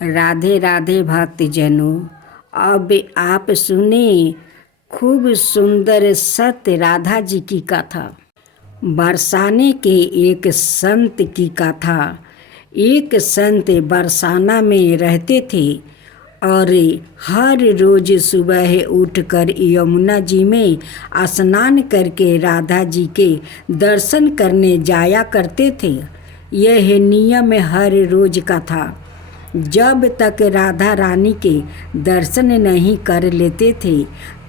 राधे राधे भक्तजनों। अब आप सुने खूब सुंदर सत्य राधा जी की कथा। बरसाने के एक संत की कथा। एक संत बरसाना में रहते थे और हर रोज सुबह उठकर यमुना जी में स्नान करके राधा जी के दर्शन करने जाया करते थे। यह नियम हर रोज का था। जब तक राधा रानी के दर्शन नहीं कर लेते थे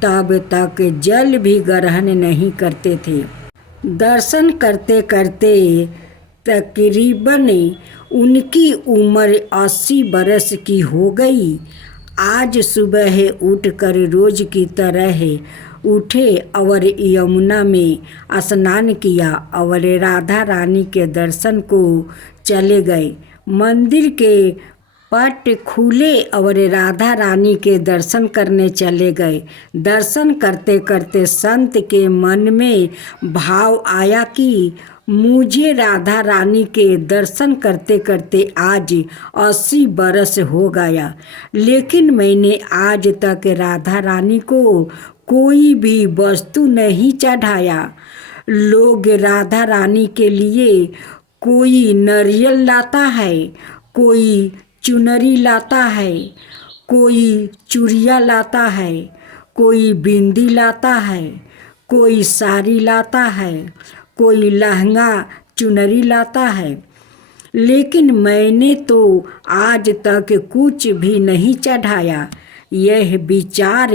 तब तक जल भी ग्रहण नहीं करते थे। दर्शन करते करते तकरीबन उनकी उम्र 80 बरस की हो गई। आज सुबह उठकर रोज की तरह उठे और यमुना में स्नान किया और राधा रानी के दर्शन को चले गए। मंदिर के पट खुले और राधा रानी के दर्शन करने चले गए। दर्शन करते करते संत के मन में भाव आया कि मुझे राधा रानी के दर्शन करते करते आज 80 बरस हो गया, लेकिन मैंने आज तक राधा रानी को कोई भी वस्तु नहीं चढ़ाया। लोग राधा रानी के लिए कोई नारियल लाता है, कोई चुनरी लाता है, कोई चूड़िया लाता है, कोई बिंदी लाता है, कोई साड़ी लाता है, कोई लहंगा चुनरी लाता है, लेकिन मैंने तो आज तक कुछ भी नहीं चढ़ाया। यह विचार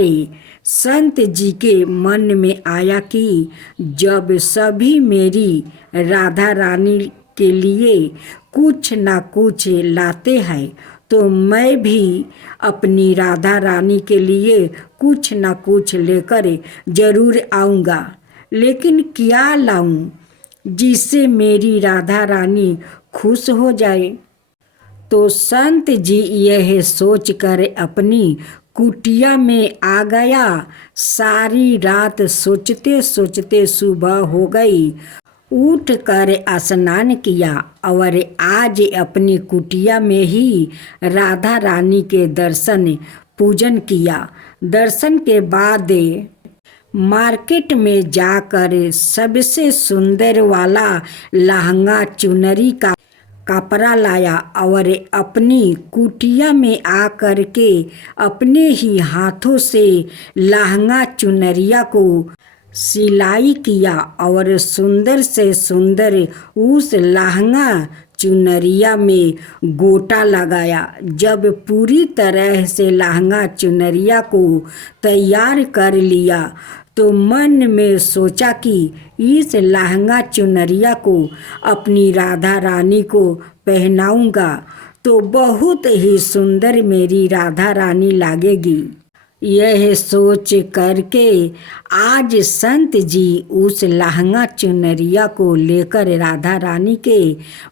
संत जी के मन में आया कि जब सभी मेरी राधा रानी के लिए कुछ ना कुछ लाते हैं तो मैं भी अपनी राधा रानी के लिए कुछ ना कुछ लेकर जरूर आऊँगा। लेकिन क्या लाऊं जिससे मेरी राधा रानी खुश हो जाए। तो संत जी यह सोचकर अपनी कुटिया में आ गया। सारी रात सोचते सोचते सुबह हो गई। उठकर स्नान किया और आज अपनी कुटिया में ही राधा रानी के दर्शन पूजन किया। दर्शन के बाद मार्केट में जाकर सबसे सुंदर वाला लहंगा चुनरी का कपड़ा लाया और अपनी कुटिया में आकर के अपने ही हाथों से लहंगा चुनरिया को सिलाई किया और सुंदर से सुंदर उस लहंगा चुनरिया में गोटा लगाया। जब पूरी तरह से लहंगा चुनरिया को तैयार कर लिया तो मन में सोचा कि इस लहंगा चुनरिया को अपनी राधा रानी को पहनाऊंगा तो बहुत ही सुंदर मेरी राधा रानी लगेगी। यह सोच करके आज संत जी उस लहंगा चुनरिया को लेकर राधा रानी के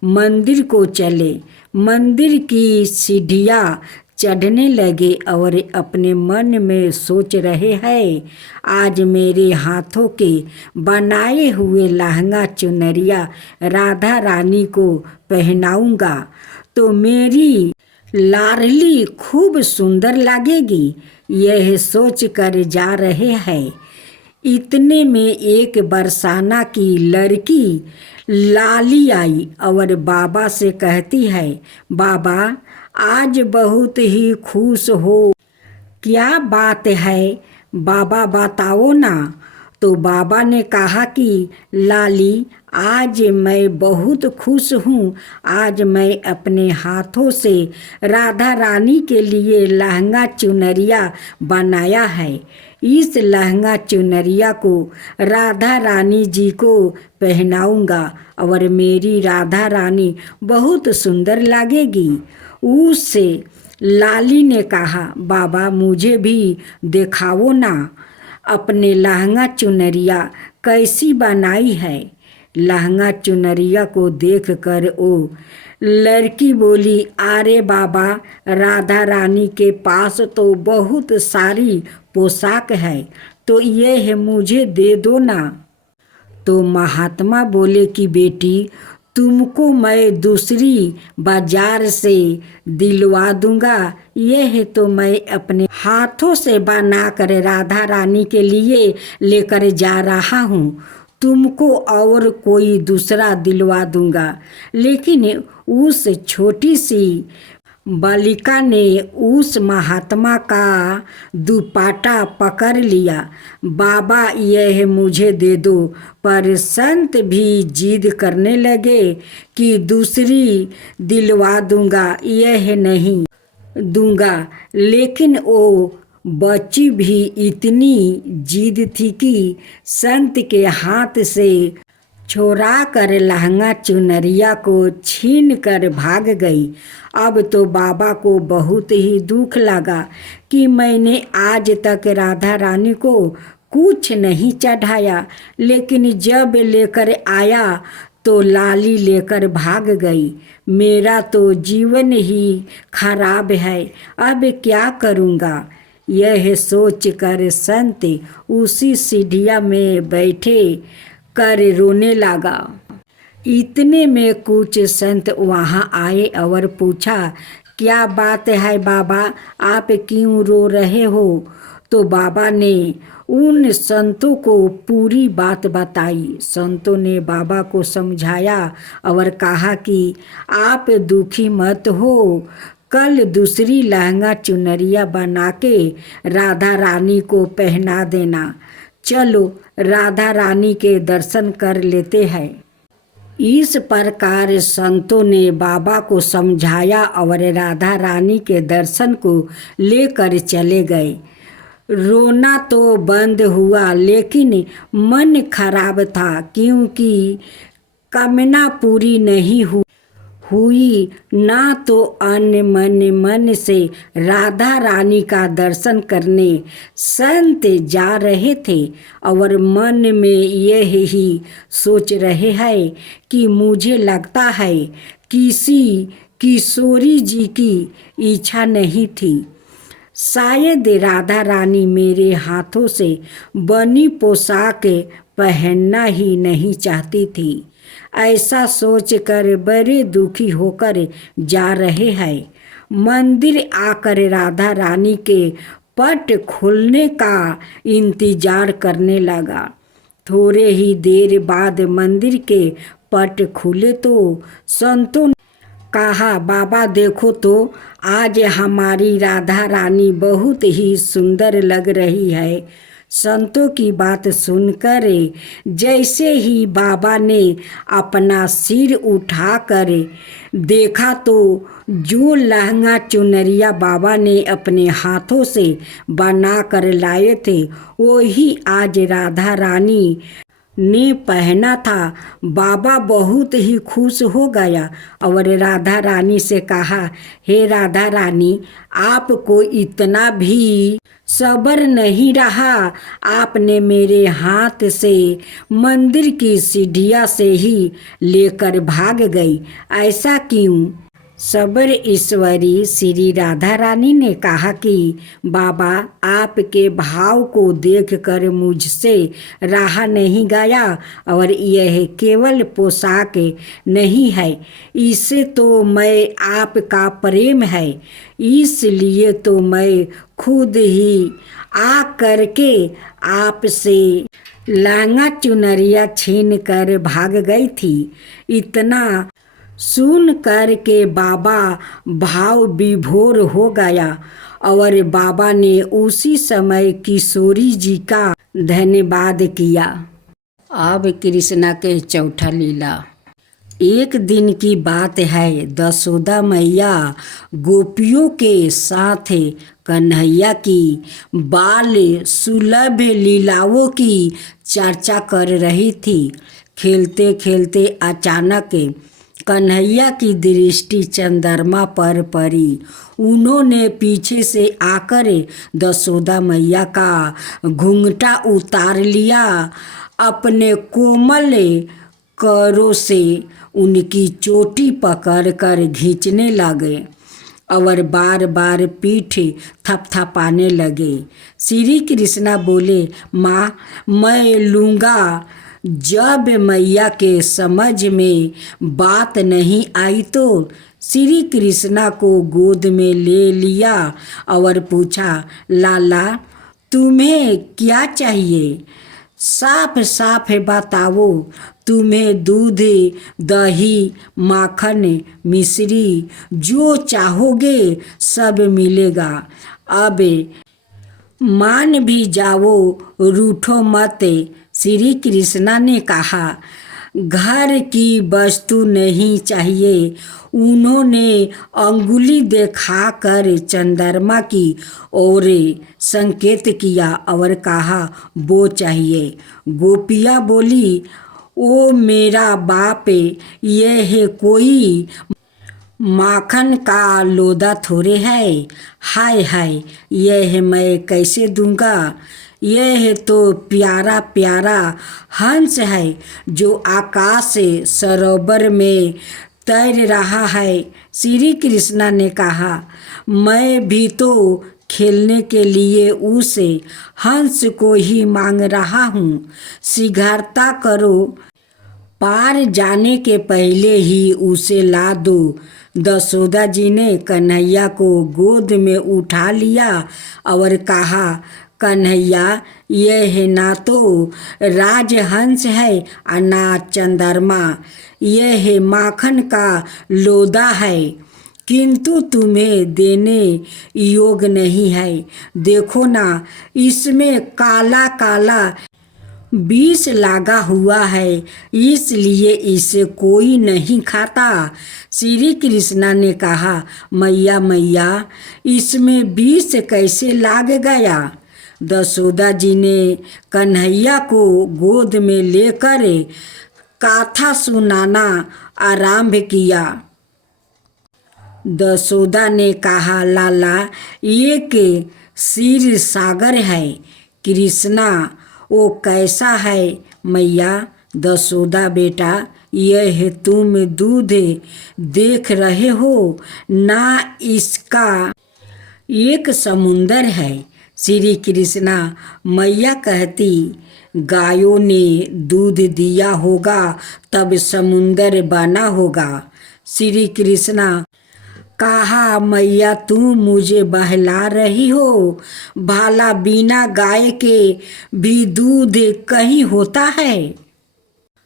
मंदिर को चले। मंदिर की सीढ़ियाँ चढ़ने लगे और अपने मन में सोच रहे हैं आज मेरे हाथों के बनाए हुए लहंगा चुनरिया राधा रानी को पहनाऊंगा तो मेरी लाडली खूब सुंदर लगेगी। यह सोच कर जा रहे हैं। इतने में एक बरसाना की लड़की लाली आई और बाबा से कहती है, बाबा आज बहुत ही खुश हो, क्या बात है बाबा बताओ ना। तो बाबा ने कहा कि लाली आज मैं बहुत खुश हूँ। आज मैं अपने हाथों से राधा रानी के लिए लहंगा चुनरिया बनाया है। इस लहंगा चुनरिया को राधा रानी जी को पहनाऊंगा और मेरी राधा रानी बहुत सुंदर लगेगी। उससे लाली ने कहा, बाबा मुझे भी दिखाओ ना अपने लहंगा चुनरिया कैसी बनाई है। लहंगा चुनरिया को देखकर वो लड़की बोली, अरे बाबा राधा रानी के पास तो बहुत सारी पोशाक है तो यह मुझे दे दो ना। तो महात्मा बोले कि बेटी तुमको मैं दूसरी बाजार से दिलवा दूंगा। यह तो मैं अपने हाथों से बना कर राधा रानी के लिए लेकर जा रहा हूँ। तुमको और कोई दूसरा दिलवा दूंगा। लेकिन उस छोटी सी बालिका ने उस महात्मा का दुपट्टा पकड़ लिया। बाबा यह मुझे दे दो। पर संत भी जिद करने लगे कि दूसरी दिलवा दूंगा, यह नहीं दूंगा। लेकिन वो बच्ची भी इतनी जिद थी कि संत के हाथ से छोड़ा कर लहंगा चुनरिया को छीन कर भाग गई। अब तो बाबा को बहुत ही दुख लगा कि मैंने आज तक राधा रानी को कुछ नहीं चढ़ाया, लेकिन जब लेकर आया तो लाली लेकर भाग गई। मेरा तो जीवन ही खराब है, अब क्या करूँगा। यह सोच कर संत उसी सीढ़िया में बैठे कर रोने लगा। इतने में कुछ संत वहाँ आए और पूछा, क्या बात है बाबा, आप क्यों रो रहे हो। तो बाबा ने उन संतों को पूरी बात बताई। संतों ने बाबा को समझाया और कहा कि आप दुखी मत हो, कल दूसरी लहंगा चुनरिया बना के राधा रानी को पहना देना। चलो राधा रानी के दर्शन कर लेते हैं। इस प्रकार संतों ने बाबा को समझाया और राधा रानी के दर्शन को लेकर चले गए। रोना तो बंद हुआ, लेकिन मन खराब था क्योंकि कामना पूरी नहीं हुई। ना तो मन से राधा रानी का दर्शन करने संत जा रहे थे और मन में यह ही सोच रहे हैं कि मुझे लगता है किसी किशोरी जी की इच्छा नहीं थी। शायद राधा रानी मेरे हाथों से बनी पोशाक पहनना ही नहीं चाहती थी। ऐसा सोचकर बड़े दुखी होकर जा रहे हैं। मंदिर आकर राधा रानी के पट खुलने का इंतजार करने लगा। थोड़े ही देर बाद मंदिर के पट खुले तो संतों ने कहा, बाबा देखो तो आज हमारी राधा रानी बहुत ही सुंदर लग रही है। संतों की बात सुनकर जैसे ही बाबा ने अपना सिर उठाकर देखा तो जो लहंगा चुनरिया बाबा ने अपने हाथों से बना कर लाए थे वही आज राधा रानी ने पहना था। बाबा बहुत ही खुश हो गया और राधा रानी से कहा, हे राधा रानी, आपको इतना भी सब्र नहीं रहा। आपने मेरे हाथ से मंदिर की सीढ़ियाँ से ही लेकर भाग गई, ऐसा क्यों। सबर ईश्वरी श्री राधा रानी ने कहा कि बाबा आपके भाव को देखकर मुझसे रहा नहीं गया और यह केवल पोशाक नहीं है, इसे तो मैं आपका प्रेम है। इसलिए तो मैं खुद ही आ करके आपसे लहंगा चुनरिया छीन कर भाग गई थी। इतना सुन कर के बाबा भाव विभोर हो गया और बाबा ने उसी समय किशोरी जी का धन्यवाद किया। अब कृष्णा के चौथा लीला। एक दिन की बात है, दशोदा मैया गोपियों के साथ कन्हैया की बाल सुलभ लीलाओं की चर्चा कर रही थी। खेलते खेलते अचानक कन्हैया की दृष्टि चंद्रमा पर पड़ी। उन्होंने पीछे से आकर दशोदा मैया का घूंघटा उतार लिया। अपने कोमल करों से उनकी चोटी पकड़कर खींचने लगे और बार बार पीठ थपथपाने लगे। श्री कृष्णा बोले, माँ मैं लूँगा जब मैया के समझ में बात नहीं आई तो श्री कृष्णा को गोद में ले लिया और पूछा, लाला तुम्हें क्या चाहिए? साफ साफ बताओ, तुम्हें दूध, दही, माखन, मिश्री जो चाहोगे सब मिलेगा। अब मान भी जाओ, रूठो मत। श्री कृष्णा ने कहा, घर की वस्तु नहीं चाहिए। उन्होंने अंगुली दिखाकर चंद्रमा की ओर संकेत किया और कहा, वो चाहिए। गोपिया बोली, ओ मेरा बाप, यह कोई माखन का लोदा थोड़े है। हाय हाय, यह मैं कैसे दूंगा? यह तो प्यारा प्यारा हंस है जो आकाश सरोवर में तैर रहा है। श्री कृष्णा ने कहा, मैं भी तो खेलने के लिए उस हंस को ही मांग रहा हूँ। शीघ्रता करो, पार जाने के पहले ही उसे ला दो। दशोदा जी ने कन्हैया को गोद में उठा लिया और कहा, कन्हैया, यह ना तो राजहंस है और ना चंद्रमा, यह माखन का लोदा है, किंतु तुम्हें देने योग नहीं है। देखो ना, इसमें काला काला विष लगा हुआ है, इसलिए इसे कोई नहीं खाता। श्री कृष्णा ने कहा, मैया मैया, इसमें विष कैसे लाग गया? दशोदा जी ने कन्हैया को गोद में लेकर कथा सुनाना आरंभ किया। दशोदा ने कहा, लाला, एक क्षीर सागर है। कृष्णा, वो कैसा है मैया? दशोदा बेटा, यह तुम दूध देख रहे हो ना, इसका एक समुंदर है। श्री कृष्णा, मैया कहती, गायों ने दूध दिया होगा तब समुंदर बना होगा। श्री कृष्णा कहा, मैया तुम मुझे बहला रही हो, भाला बिना गाय के भी दूध कहीं होता है?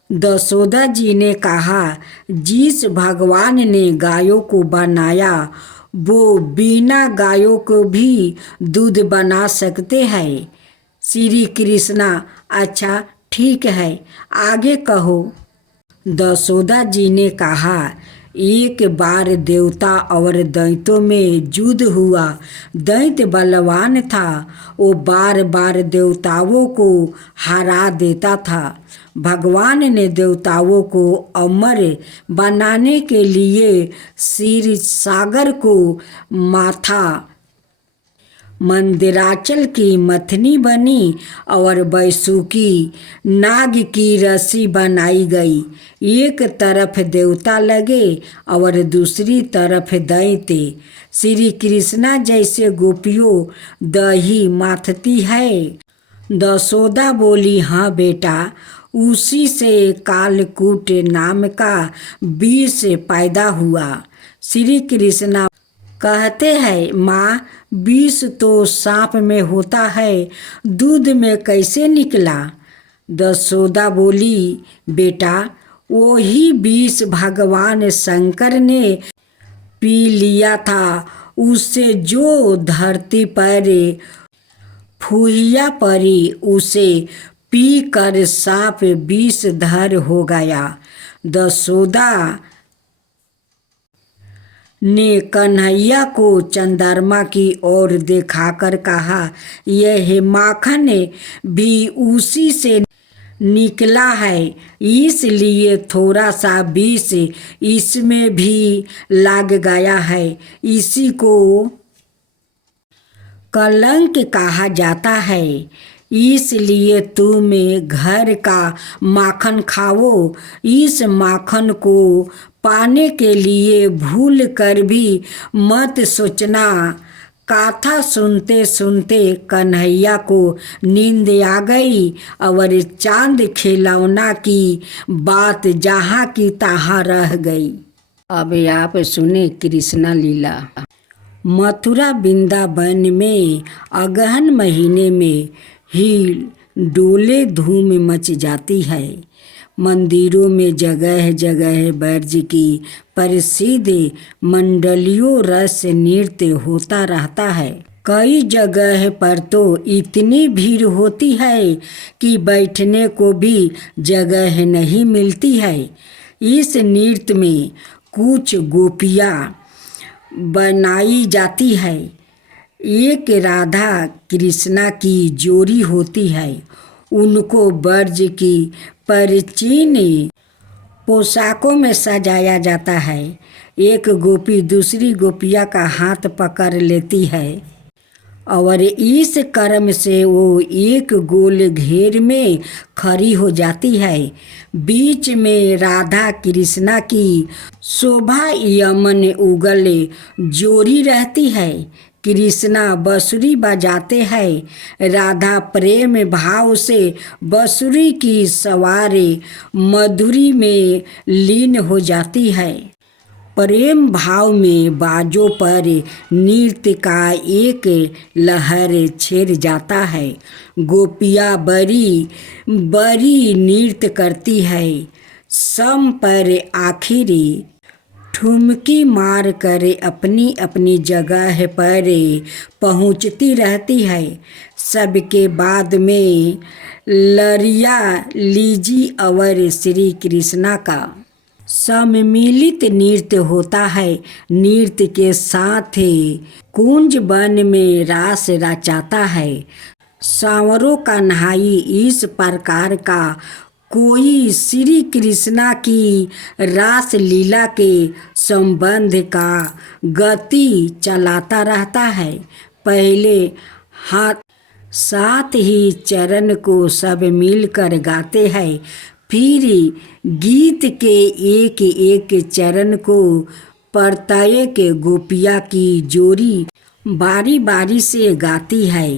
दशोदा जी ने कहा, जिस भगवान ने गायों को बनाया वो बिना गायों को भी दूध बना सकते हैं। श्री कृष्णा, अच्छा ठीक है, आगे कहो। दशोदा जी ने कहा, एक बार देवता और दैत्यों में युद्ध हुआ। दैत्य बलवान था, वो बार बार देवताओं को हरा देता था। भगवान ने देवताओं को अमर बनाने के लिए क्षीर सागर को माथा मंदिराचल की मथनी बनी और वैसुकी नाग की रस्सी बनाई गई। एक तरफ देवता लगे और दूसरी तरफ दैत्य। श्री कृष्णा जैसे गोपियों दही माथती है। दशोदा बोली, हाँ बेटा, उसी से कालकूट नाम का विष पैदा हुआ। श्री कृष्णा कहते हैं, माँ, विष तो सांप में होता है, दूध में कैसे निकला? दशोदा बोली, बेटा, वही विष भगवान शंकर ने पी लिया था। उससे जो धरती पर फूहिया पड़ी, उसे पी कर सांप विषधर हो गया। दशोदा ने कन्हैया को चंद्रमा की ओर दिखाकर कहा, यह माखन भी उसी से निकला है, इसलिए थोड़ा सा विष इसमें भी लग गया है। इसी को कलंक कहा जाता है। इसलिए तुम घर का माखन खाओ। इस माखन को पाने के लिए भूल कर भी मत सोचना कथा सुनते सुनते कन्हैया को नींद आ गई और चांद खिलौना की बात जहाँ की तहाँ रह गई। अब आप सुने कृष्णा लीला। मथुरा वृंदावन में अगहन महीने में ही डोले धूम मच जाती है। मंदिरों में जगह जगह ब्रज की प्रसिद्ध मंडलियों रस नृत्य होता रहता है। कई जगह पर तो इतनी भीड़ होती है कि बैठने को भी जगह नहीं मिलती है। इस नृत्य में कुछ गोपियाँ बनाई जाती है। एक राधा कृष्णा की जोड़ी होती है। उनको ब्रज की प्राचीन पोशाकों में सजाया जाता है। एक गोपी दूसरी गोपिया का हाथ पकड़ लेती है और इस क्रम से वो एक गोल घेर में खड़ी हो जाती है। बीच में राधा कृष्णा की शोभा यमन उगल जोड़ी रहती है। कृष्णा बांसुरी बजाते हैं। राधा प्रेम भाव से बांसुरी की सवारी मधुरी में लीन हो जाती है। प्रेम भाव में बाजों पर नृत्य का एक लहर छेड़ जाता है। गोपियाँ बड़ी बड़ी नृत्य करती है। सम पर आखिरी ठुमकी मार कर अपनी अपनी जगह पर पहुँचती रहती है। सबके बाद में लरिया लीजी और श्री कृष्णा का सम्मिलित नृत्य होता है। नृत्य के साथ कुंज वन में रास रचाता है। सांवरों का नहाई इस प्रकार का कोई श्री कृष्णा की रास लीला के संबंध का गति चलाता रहता है। पहले हाथ साथ ही चरण को सब मिलकर गाते हैं। फिर गीत के एक एक चरण को प्रत्येक गोपिया की जोड़ी बारी बारी से गाती है।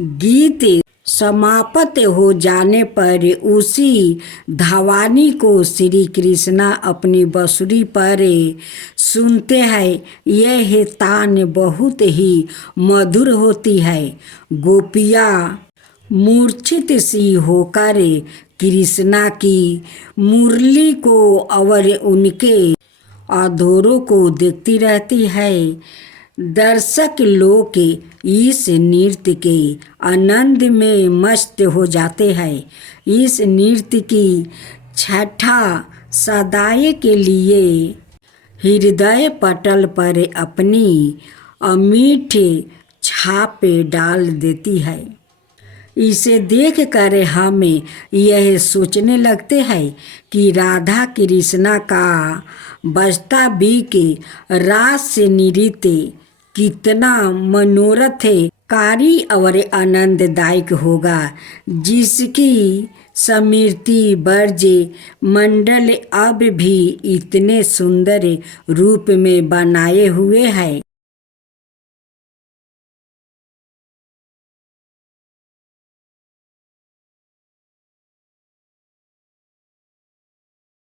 गीत समाप्त हो जाने पर उसी धावानी को श्री कृष्णा अपनी बांसुरी पर सुनते हैं। यह तान बहुत ही मधुर होती है। गोपियाँ मूर्छित सी होकर कृष्णा की मुरली को और उनके अधरों को देखती रहती है। दर्शक लोग इस नृत्य के आनंद में मस्त हो जाते हैं। इस नृत्य की छठा सदाए के लिए हृदय पटल पर अपनी अमिट छाप डाल देती है। इसे देख कर हमें यह सोचने लगते हैं कि राधा कृष्णा का वास्तविक रास नृत्य कितना मनोरथ कारी और आनंददायक होगा, जिसकी स्मृति ब्रज मंडल अब भी इतने सुंदर रूप में बनाए हुए है।